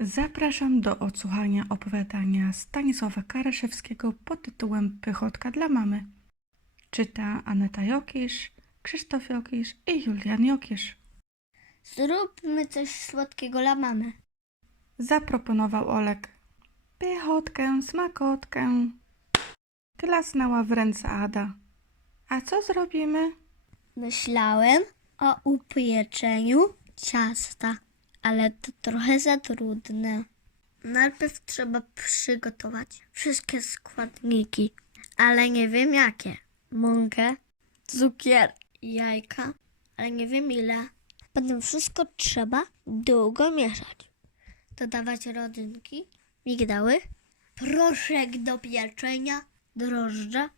Zapraszam do odsłuchania opowiadania Stanisława Karaszewskiego pod tytułem Pychotka dla mamy. Czyta Aneta Jokisz, Krzysztof Jokisz i Julian Jokisz. Zróbmy coś słodkiego dla mamy. Zaproponował Olek. Pychotkę, smakotkę. Klasnęła w ręce Ada. A co zrobimy? Myślałem o upieczeniu ciasta, ale to trochę za trudne. Najpierw trzeba przygotować wszystkie składniki, ale nie wiem jakie. Mąkę, cukier, jajka, ale nie wiem ile. Potem wszystko trzeba długo mieszać. Dodawać rodzynki, migdały, proszek do pieczenia, drożdże,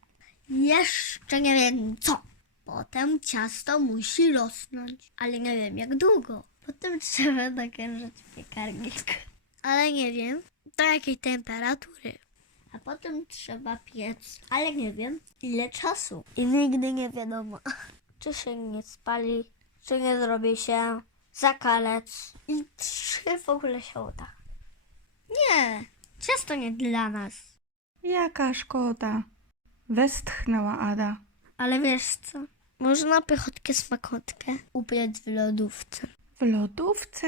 jeszcze nie wiem co. Potem ciasto musi rosnąć, ale nie wiem jak długo. Potem trzeba nakrężać piekarnik, ale nie wiem do jakiej temperatury. A potem trzeba piec, ale nie wiem ile czasu. I nigdy nie wiadomo, czy się nie spali, czy nie zrobi się zakalec i czy w ogóle się uda. Nie, ciasto nie dla nas. Jaka szkoda. Westchnęła Ada. Ale wiesz co? Można pychotkę smakotkę upiec w lodówce. W lodówce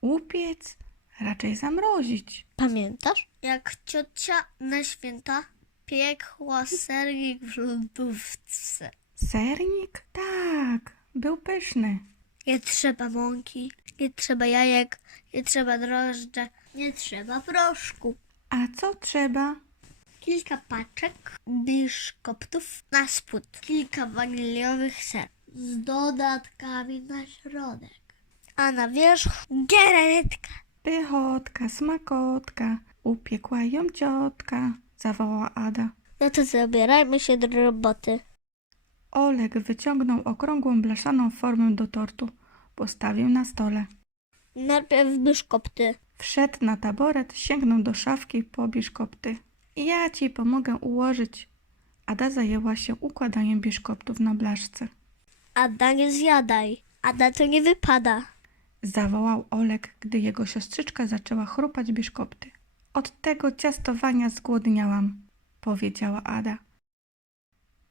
upiec, raczej zamrozić. Pamiętasz? Jak ciocia na święta piekła sernik w lodówce. Sernik? Tak, był pyszny. Nie trzeba mąki, nie trzeba jajek, nie trzeba drożdże, nie trzeba proszku. A co trzeba? Kilka paczek biszkoptów na spód. Kilka waniliowych ser z dodatkami na środek. A na wierzch geraretka. Pychotka, smakotka, upiekła ją ciotka, zawołała Ada. No to zabierajmy się do roboty. Olek wyciągnął okrągłą blaszaną formę do tortu, postawił na stole. Najpierw biszkopty. Wszedł na taboret, sięgnął do szafki po biszkopty. Ja ci pomogę ułożyć. Ada zajęła się układaniem biszkoptów na blaszce. Ada nie zjadaj. Ada to nie wypada. Zawołał Olek, gdy jego siostrzyczka zaczęła chrupać biszkopty. Od tego ciastowania zgłodniałam, powiedziała Ada.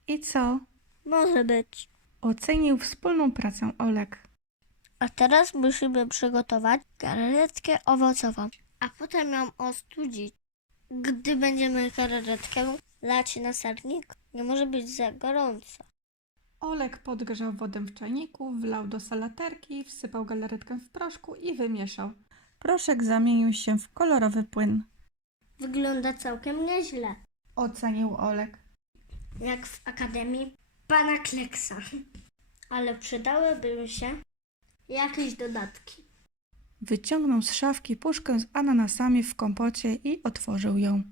I co? Może być. Ocenił wspólną pracę Olek. A teraz musimy przygotować galaretkę owocową, a potem ją ostudzić. Gdy będziemy galaretkę lać na sernik, nie może być za gorąco. Olek podgrzał wodę w czajniku, wlał do salaterki, wsypał galaretkę w proszku i wymieszał. Proszek zamienił się w kolorowy płyn. Wygląda całkiem nieźle, Ocenił Olek. jak w Akademii Pana Kleksa. Ale przydałyby mi się jakieś dodatki. Wyciągnął z szafki puszkę z ananasami w kompocie i otworzył ją.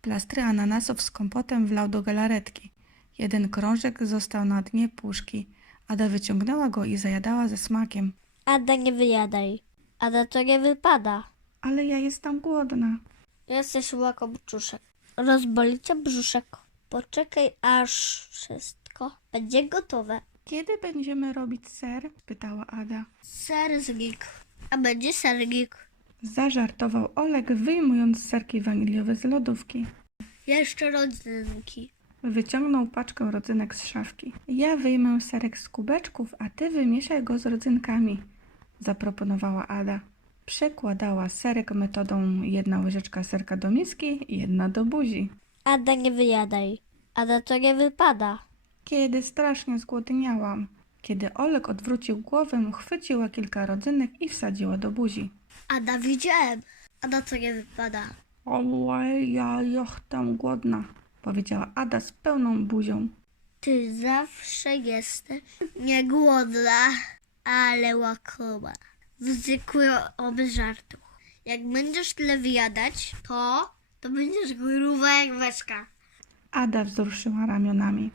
Plastry ananasów z kompotem wlał do galaretki. Jeden krążek został na dnie puszki. Ada wyciągnęła go i zajadała ze smakiem. Ada nie wyjadaj. Ada to nie wypada. Ale ja jestem głodna. Jesteś łakomczuszek. Rozboli cię brzuszek. Poczekaj, aż wszystko będzie gotowe. Kiedy będziemy robić ser? spytała Ada. Sergik. A będzie sergik. Zażartował Olek, wyjmując serki waniliowe z lodówki. Jeszcze rodzynki. Wyciągnął paczkę rodzynek z szafki. Ja wyjmę serek z kubeczków, a ty wymieszaj go z rodzynkami, zaproponowała Ada. Przekładała serek metodą jedna łyżeczka serka do miski, jedna do buzi. Ada nie wyjadaj. Ada to nie wypada. Kiedy strasznie zgłodniałam. Kiedy Olek odwrócił głowę, chwyciła kilka rodzynek i wsadziła do buzi. Ada widziałem. Ada to nie wypada. Ale ja jestem głodna, powiedziała Ada z pełną buzią. Ty zawsze jesteś niegłodna, ale łakoma. Zwykły oby żartu. Jak będziesz tyle wyjadać, to, to będziesz gruba jak beczka. Ada wzruszyła ramionami.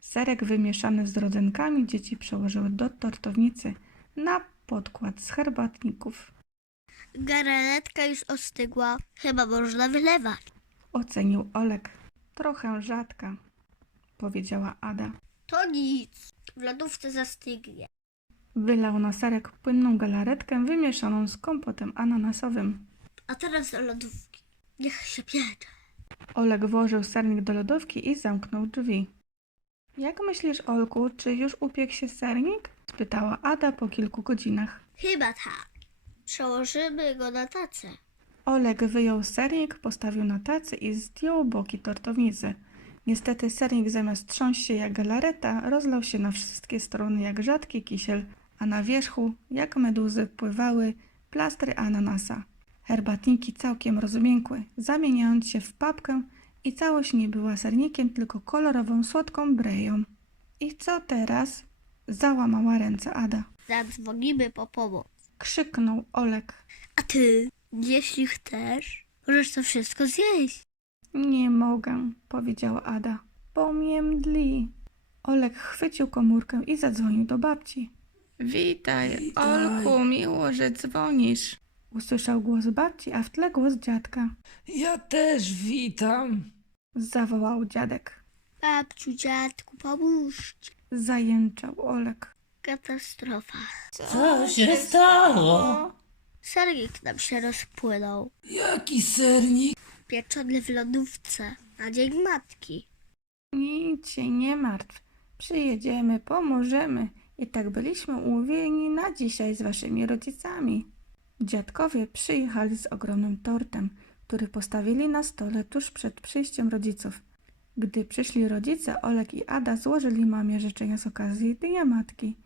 Serek wymieszany z rodzynkami dzieci przełożyły do tortownicy na podkład z herbatników. Garanetka już ostygła. Chyba można wylewać. Ocenił Olek. Trochę rzadka, powiedziała Ada. To nic. W lodówce zastygnie. Wylał na serek płynną galaretkę wymieszaną z kompotem ananasowym. A teraz do lodówki. Niech się piecze. Olek włożył sernik do lodówki i zamknął drzwi. Jak myślisz, Olku, czy już upiekł się sernik? spytała Ada po kilku godzinach. Chyba tak. Przełożymy go na tacę. Oleg wyjął sernik, postawił na tacy i zdjął boki tortownicy. Niestety sernik zamiast trząść się jak galareta, rozlał się na wszystkie strony jak rzadki kisiel, a na wierzchu, jak meduzy, pływały plastry ananasa. Herbatniki całkiem rozmiękły, zamieniając się w papkę i całość nie była sernikiem, tylko kolorową, słodką breją. I co teraz? Załamała ręce Ada. Zadzwonimy po pomoc. Krzyknął Olek. A ty, jeśli chcesz, możesz to wszystko zjeść. Nie mogę, powiedziała Ada. Bo mnie mdli. Olek chwycił komórkę i zadzwonił do babci. Witaj, Witaj. Olku, miło, że dzwonisz. Usłyszał głos babci, a w tle głos dziadka. Ja też witam. Zawołał dziadek. Babciu, dziadku, pomóżcie. Zajęczał Olek. Katastrofa. Co się stało? Sernik nam się rozpłynął. Jaki sernik? Pieczony w lodówce. Na dzień matki. Nic się nie martw. Przyjedziemy, pomożemy. I tak byliśmy umówieni na dzisiaj z waszymi rodzicami. Dziadkowie przyjechali z ogromnym tortem, który postawili na stole tuż przed przyjściem rodziców. Gdy przyszli rodzice, Olek i Ada złożyli mamie życzenia z okazji Dnia Matki.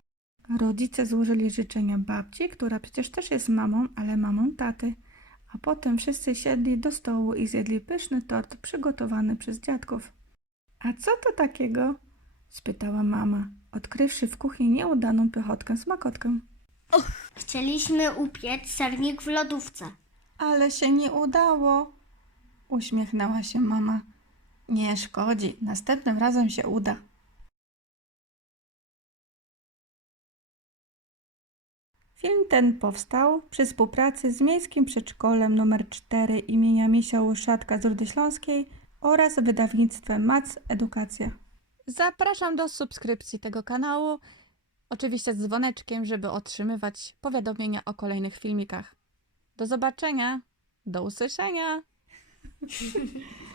Rodzice złożyli życzenia babci, która przecież też jest mamą, ale mamą taty. A potem wszyscy siedli do stołu i zjedli pyszny tort przygotowany przez dziadków. A co to takiego? spytała mama, odkrywszy w kuchni nieudaną pychotkę z makotką. Chcieliśmy upiec sernik w lodówce. Ale się nie udało, uśmiechnęła się mama. Nie szkodzi, następnym razem się uda. Film ten powstał przy współpracy z Miejskim Przedszkolem nr 4 imienia Misia Łoszatka z Rudy Śląskiej oraz wydawnictwem MAC Edukacja. Zapraszam do subskrypcji tego kanału, oczywiście z dzwoneczkiem, żeby otrzymywać powiadomienia o kolejnych filmikach. Do zobaczenia, do usłyszenia.